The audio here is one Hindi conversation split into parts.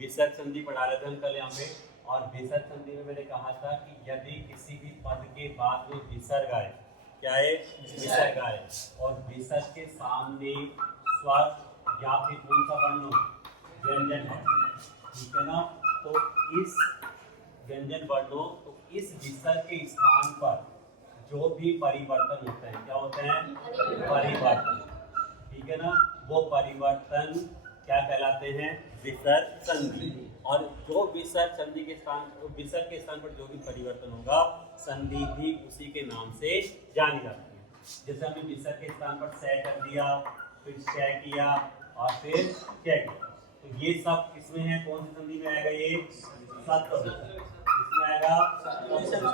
विसर्ग संधि पढ़ा रहे थे हम कल यहाँ पे, और विसर्ग संधि में मैंने कहा था कि यदि किसी भी पद के बाद में विसर्ग आए, क्या है विसर्ग आए, और विसर्ग के सामने स्वर या फिर कौन सा वर्ण हो, व्यंजन वर्ण, ठीक है ना, तो इस व्यंजन वर्णों, तो इस विसर्ग के स्थान पर जो भी परिवर्तन होते हैं, क्या होते हैं परिवर्तन, ठीक है ना, वो परिवर्तन क्या कहलाते हैं विसर्ग संधि। और जो विसर्ग संधि के स्थान, विसर्ग के स्थान पर जो भी परिवर्तन होगा, संधि भी उसी के नाम से जानी जाती है। जैसे हमने विसर्ग के स्थान पर से कर दिया, फिर क्षय किया और फिर क्षय किया, तो ये सब किसमें है, कौन सी संधि में आएगा, ये सत्व विसर्ग, इसमें आएगा सत्व विसर्ग,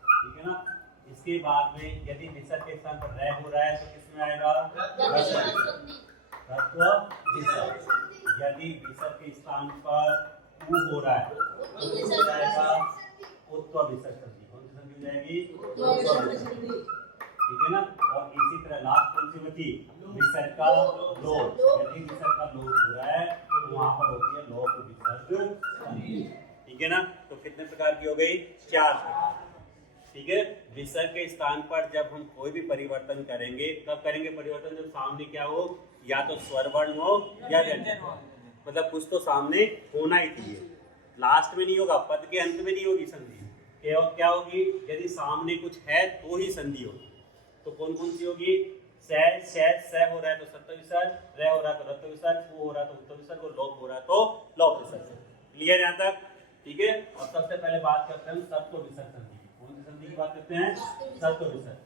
ठीक है ना। इसके बाद में यदि विसर्ग के स्थान पर रह हो रहा है तो किसमें आएगा रत्व विसर्ग। यदि विसर्ग के स्थान पर उ हो रहा है तो किसमें आएगा उत्व विसर्ग संधि। कौन सी संधि हो जाएगी, उत्व विसर्ग, ठीक है ना। और इसी तरह लास्ट कौन सी बची, विसर्ग का लोप। यदि विसर्ग का लोप हो रहा है तो वहां पर होती है लोप विसर्ग संधि, ठीक है ना। तो कितने प्रकार की हो गई, 4 प्रकार, ठीक है। विसर्ग के स्थान पर जब हम कोई भी परिवर्तन करेंगे, कब करेंगे परिवर्तन, जब सामने क्या हो, या तो स्वर वर्ण हो या व्यंजन हो, मतलब कुछ तो सामने होना ही चाहिए, लास्ट में नहीं होगा, पद के अंत में नहीं होगी संधि। क्या होगी, यदि सामने कुछ है तो ही संधि होगी। तो कौन कौन सी होगी, से हो रहा है तो सत्व विसर्ग, रह हो रहा है तो रत्व विसर्ग, हो रहा है तो उत्व विसर्ग, और लोप हो रहा है तो लोप विसर्ग। क्लियर यहाँ तक, ठीक है। और सबसे पहले बात करते हैं सत्व विसर्ग संधि। कौन सी संधि की बात करते हैं, सत्व विसर्ग,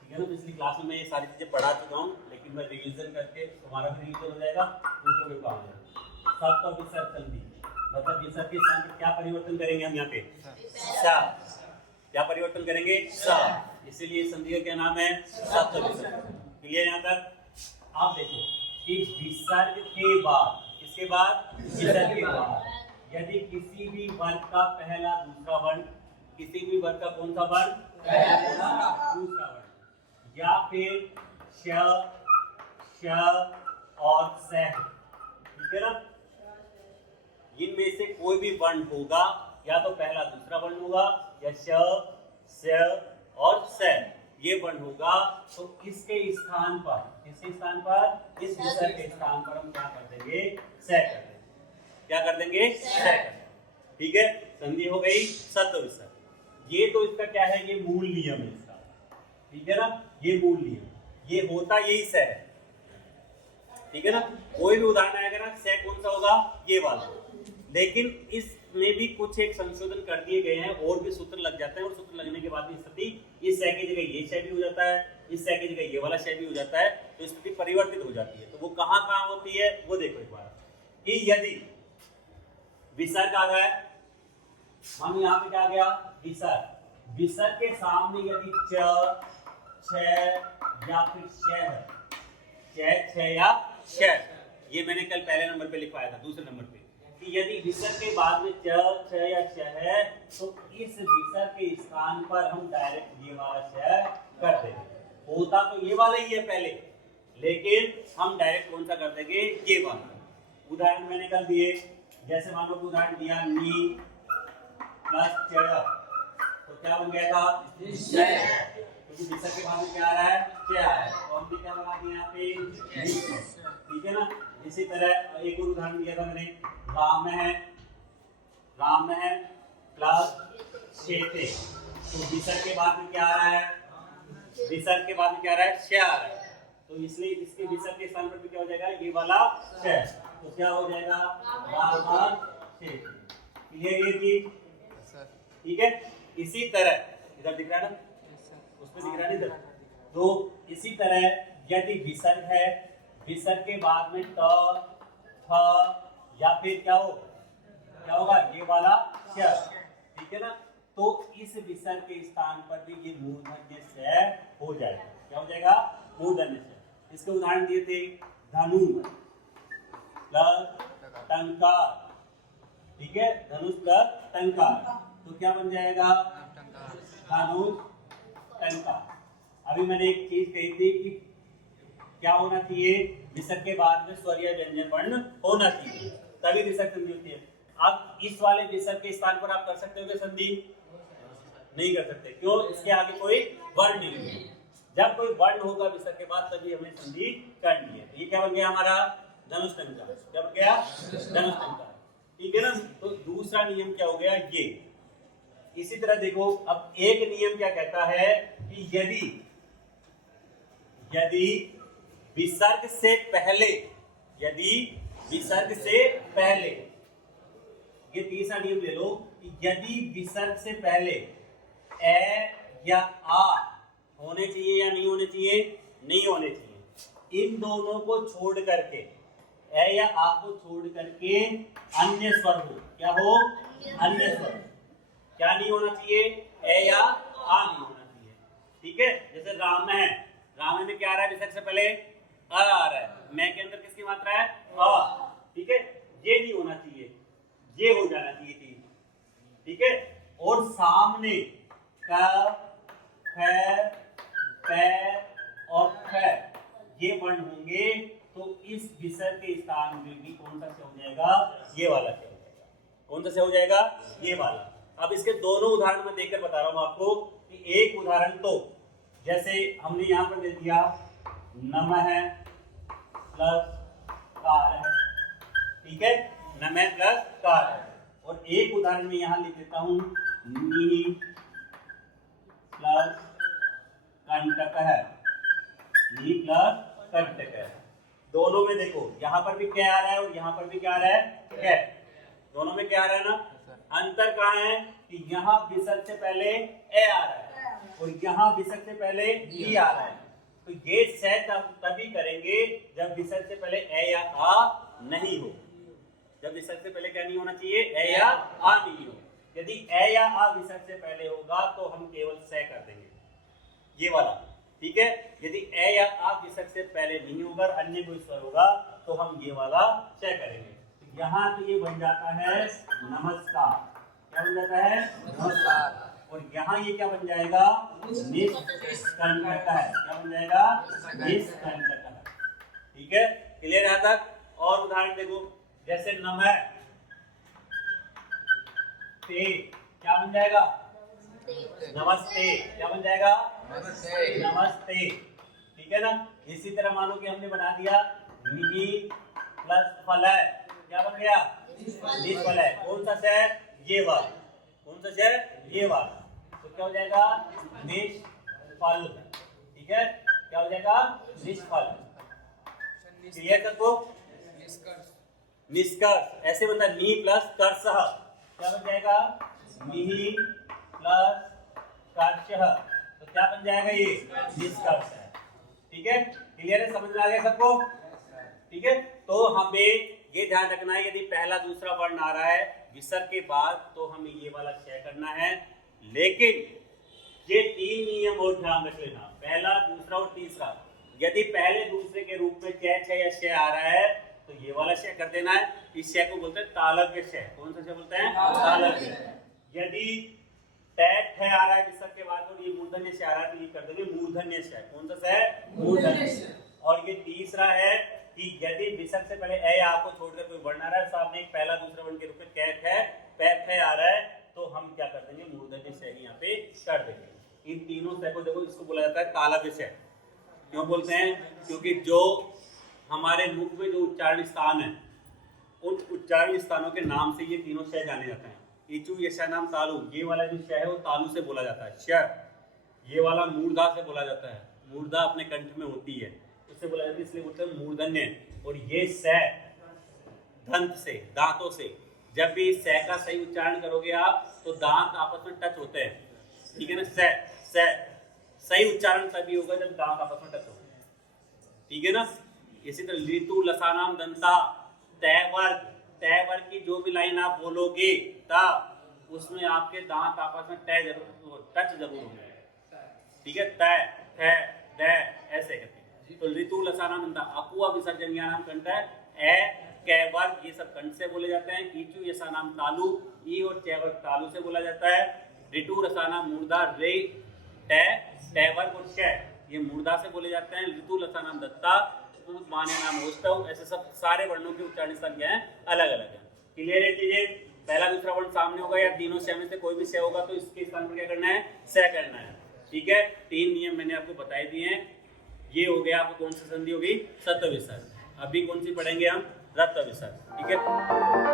ठीक है ना। पिछली क्लास में मैं ये सारी चीजें पढ़ा चुका हूँ, लेकिन मैं रिवीजन करके तुम्हारा भी रिवीजन हो जाएगा, दूसरों के काम हो जाएगा। सत्व विसर्ग संधि मतलब विसर्ग के स्थान पर क्या परिवर्तन करेंगे हम यहाँ पे, सा, क्या परिवर्तन करेंगे, सा, इसीलिए संधि का क्या नाम है, सत्व विसर्ग। क्लियर यहाँ तक। आप देखो कि विसर्ग के बाद, किसके बाद, विसर्ग के बाद यदि किसी भी वर्ग का पहला दूसरा वर्ण, किसी भी वर्ग का कौन सा वर्ण, पहला दूसरा वर्ण, या फिर श, श और स, ठीक है ना, इनमें से कोई भी वर्ण होगा, या तो पहला दूसरा वर्ण होगा, या श, स और स, ये वर्ण होगा, तो इसके स्थान पर, किसके स्थान पर, इस विसर्ग के स्थान पर हम क्या कर देंगे, स कर देंगे, क्या कर देंगे, स कर देंगे, ठीक है। संधि हो गई सत्व विसर्ग। ये तो इसका क्या है, ये मूल नियम है इसका, ठीक है ना, ये मूल नियम, ये होता यही स है, ठीक है ना। कोई भी उदाहरण आएगा ना, से कौन सा होगा, ये वाला, लेकिन इसमें भी कुछ एक संशोधन कर दिए गए हैं, और भी सूत्र लग जाते हैं, और सूत्र लगने के बाद भी स्थिति इस से की जगह ये से भी हो जाता है, इस से की जगह ये वाला से भी हो जाता है, तो स्थिति परिवर्तित हो जाती है। तो वो कहाँ कहाँ होती है वो देखो एक बार, कि यदि विसर्ग आ गया, हम यहाँ पे क्या गया विसर्ग, विसर्ग के सामने यदि च, छ या फिर छ या श, ये मैंने कल पहले नंबर पे लिखवाया था, दूसरे नंबर पे, कि यदि विसर्ग के बाद में च, छ या श है, तो इस विसर्ग के स्थान पर हम डायरेक्ट ये वाला श कर देंगे। होता तो ये वाला ही है पहले, लेकिन हम डायरेक्ट कौन सा कर देंगे, ये वाला। उदाहरण मैंने कल दिए, जैसे मान लो उदाहरण दिया नी प्लस च, तो क्या बन गया था, क्योंकि विसर्ग के बाद में क्या आ रहा है, च आ रहा है, तो हमने क्या बना दिया यहाँ पे, ठीक है ना। इसी तरह एक और उदाहरण दिया था मैंने, राम है प्लस शेते, तो विसर्ग के बाद में क्या आ रहा है, विसर्ग के बाद में क्या आ रहा है, श आ रहा है, तो इसलिए इसके विसर्ग के स्थान पर भी क्या हो जाएगा, ये वाला श, तो क्या हो जाएगा, राम शेते। क्लियर ये चीज, ठीक है। इसी तरह इधर दिख रहा है ना, उसमें दिख रहा है इधर, तो इसी तरह यदि विसर्ग है, विसर्ग के बाद में त, थ या फिर क्या होगा ये वाला श, ठीक है ना, तो इस विसर्ग के स्थान पर भी ये मूर्धन्य स हो जाएगा। क्या हो जाएगा, मूर्धन्य स। इसके उदाहरण दिए थे, धनु प्लस टंकार, ठीक है, धनुष प्लस टंकार, तो क्या बन जाएगा, धनुष टंकार। अभी मैंने एक चीज कही थी कि क्या होना चाहिए, विसर्ग के बाद में स्वर या व्यंजन वर्ण होना चाहिए, तभी विसर्ग संधि होती है। अब इस वाले विसर्ग के स्थान पर आप कर सकते हो क्या संधि? नहीं कर सकते। क्यों? इसके आगे कोई वर्ण नहीं है। जब कोई वर्ण होगा विसर्ग के बाद तभी हमें संधि करनी है। ये क्या बन गया हमारा? धनुष टंकार। क्या बन गया? धनुष टंकार। ठीक है ना। तो दूसरा नियम क्या हो गया? ये। इसी तरह देखो, अब एक नियम क्या कहता है कि यदि विसर्ग से पहले, ये तीसरा नियम ले लो कि यदि विसर्ग से पहले ए या आ होने चाहिए या नहीं होने चाहिए? नहीं होने चाहिए। इन दोनों को छोड़ करके, ए या आ को छोड़ करके अन्य स्वर हो। क्या हो? अन्य स्वर। क्या नहीं होना चाहिए? ए या आ नहीं होना चाहिए। ठीक है। जैसे राम है, राम में क्या आ रहा है? विसर्ग से पहले अ आ रहा है। मैं के अंदर किसकी मात्रा है? अ। ठीक है। ये नहीं होना चाहिए, ये हो जाना चाहिए चीज। ठीक है। और सामने क, ख, प और ख ये वर्ण होंगे तो इस विसर्ग के स्थान में भी कौन सा से हो जाएगा? ये वाला से हो जाएगा। कौन सा से हो जाएगा? ये वाला। अब इसके दोनों उदाहरण मैं देकर बता रहा हूं आपको कि एक उदाहरण तो जैसे हमने यहां पर दे दिया नमः प्लस कार है। ठीक है। नमः प्लस कार है। और एक उदाहरण में यहां लिख देता हूं नी प्लस कंटक है। नी प्लस कंटक है। दोनों में देखो, यहां पर भी क्या आ रहा है और यहां पर भी क्या आ रहा है? क्या? दोनों में क्या आ रहा है ना? अंतर कहाँ है कि यहाँ विसर्ग से पहले ए आ रहा है और यहाँ विसर्ग से पहले ई आ रहा है। तो ये सह तभी करेंगे जब विसर्ग से पहले ए या आ नहीं हो। जब विसर्ग से पहले क्या नहीं होना चाहिए? ए या आ नहीं हो। यदि ए या आ विसर्ग से पहले होगा तो हम केवल सह कर देंगे, ये वाला। ठीक है। यदि ए या आ विसर्ग से पहले नहीं होगा, अन्य कोई स्वर होगा तो हम ये वाला सह करेंगे। यहाँ तो ये बन जाता है नमस्कार। क्या बन जाता है? नमस्कार। और यहाँ ये क्या बन जाएगा? निष्कंटक है। क्या बन जाएगा? निष्कंटक है। ठीक है। क्लियर है यहाँ तक? और उदाहरण देखो, जैसे नमः ते क्या बन जाएगा? नमस्ते। क्या बन जाएगा? नमस्ते। ठीक है ना। इसी तरह मानो कि हमने बना दिया निधि प्लस फलय। क्या बन गया? निष्फलय। कौन सा शहर? ये वाला। कौन सा शहर? ये वाला। तो क्या हो जाएगा? निष्फल। ठीक है। क्या हो जाएगा? निष्फल। क्लियर कर दो। निष्कर्ष ऐसे बनता है नी प्लस कर्षः। क्या बन जाएगा? निहि प्लस कर्षः। तो क्या बन जाएगा? ये निष्कर्ष है। ठीक है। क्लियर है? समझ में आ गया सबको? ठीक है। तो हमें ये ध्यान रखना है, यदि पहला दूसरा वर्ण आ रहा है विसर्ग के बाद तो हमें ये वाला क्षय करना है। लेकिन ये तीन नियम और ध्यान रख लेना, पहला, दूसरा और तीसरा। यदि पहले दूसरे के रूप में च, छ या श आ रहा है तो ये वाला क्षय कर देना है। इस क्षय को बोलते हैं तालव्य क्षय। कौन सा क्षय बोलते हैं? तालव्य। यदि ठ आ रहा है विसर्ग के बाद और ये मूर्धन्य क्षय आ रहा है तो ये कर देंगे मूर्धन्य क्षय। कौन सा क्षय? मूर्धन्य क्षय। और ये तीसरा है कि यदि विसर्ग से पहले ए आपको छोड़कर कोई वर्ण आ रहा है, सामने एक पहला दूसरा वर्ण के रूप में कै ख पै फ आ रहा है तो हम क्या कर देंगे? मूर्धन्य क्षय यहाँ पे कर देंगे। इन तीनों क्षय को देखो, इसको बोला जाता है तालव्य क्षय। क्यों बोलते हैं? क्योंकि जो हमारे मुख में जो उच्चारण स्थान है उन उच्चारण स्थानों के नाम से ये तीनों क्षय जाने जाते हैं। इचु यशा नाम तालु, ये वाला जो क्षय है वो तालु से बोला जाता है। श ये वाला मूर्धा से बोला जाता है। मूर्धा अपने कंठ में होती है, उससे बोला जाता है, इसलिए बोलते हैं मूर्धन्य। और ये स दंत से, दांतों से। जब भी स का सही उच्चारण करोगे आप तो दांत आपस में टच होते हैं। ठीक है ना। स सही उच्चारण तभी होगा जब दांत आपस में टच होंगे। ठीक है ना। इसी तरह ऋतु लसानाम दंता, तय वर्ग की जो भी लाइन आप बोलोगे ता उसमें आपके दांत आपस में टच जरूर होंगे। ठीक है। तय थ द ऐसे करते हैं। तो ऋतु लसानाम दंता, अपुआ विसर्जनिया नाम कंठ है। ए कै वर्ग ये सब कंठ से बोले जाते हैं। ईचु यसा नाम तालु, ई और च वर्ग तालु से बोला जाता है। ऋतु रसाना मूर्धा, रे ट वर्ग और श ये मूर्धा से बोले जाते हैं। ऋतु लसानाम दत्ता, पूत मान्य नाम होस्टव, ऐसे सब सारे वर्णों के उच्चारण स्थान क्या है, अलग अलग है। क्लियर है चीजें? पहला दूसरा वर्ण सामने होगा या तीनों से में से कोई भी से होगा तो इसके स्थान पर क्या करना है, से करना है। ठीक है, 3 नियम मैंने आपको बताए दिए हैं। ये हो गया आपको कौन सी संधि होगी, सत्व विसर्ग। अभी कौन सी पढ़ेंगे हम, रत्व विसर्ग। ठीक है।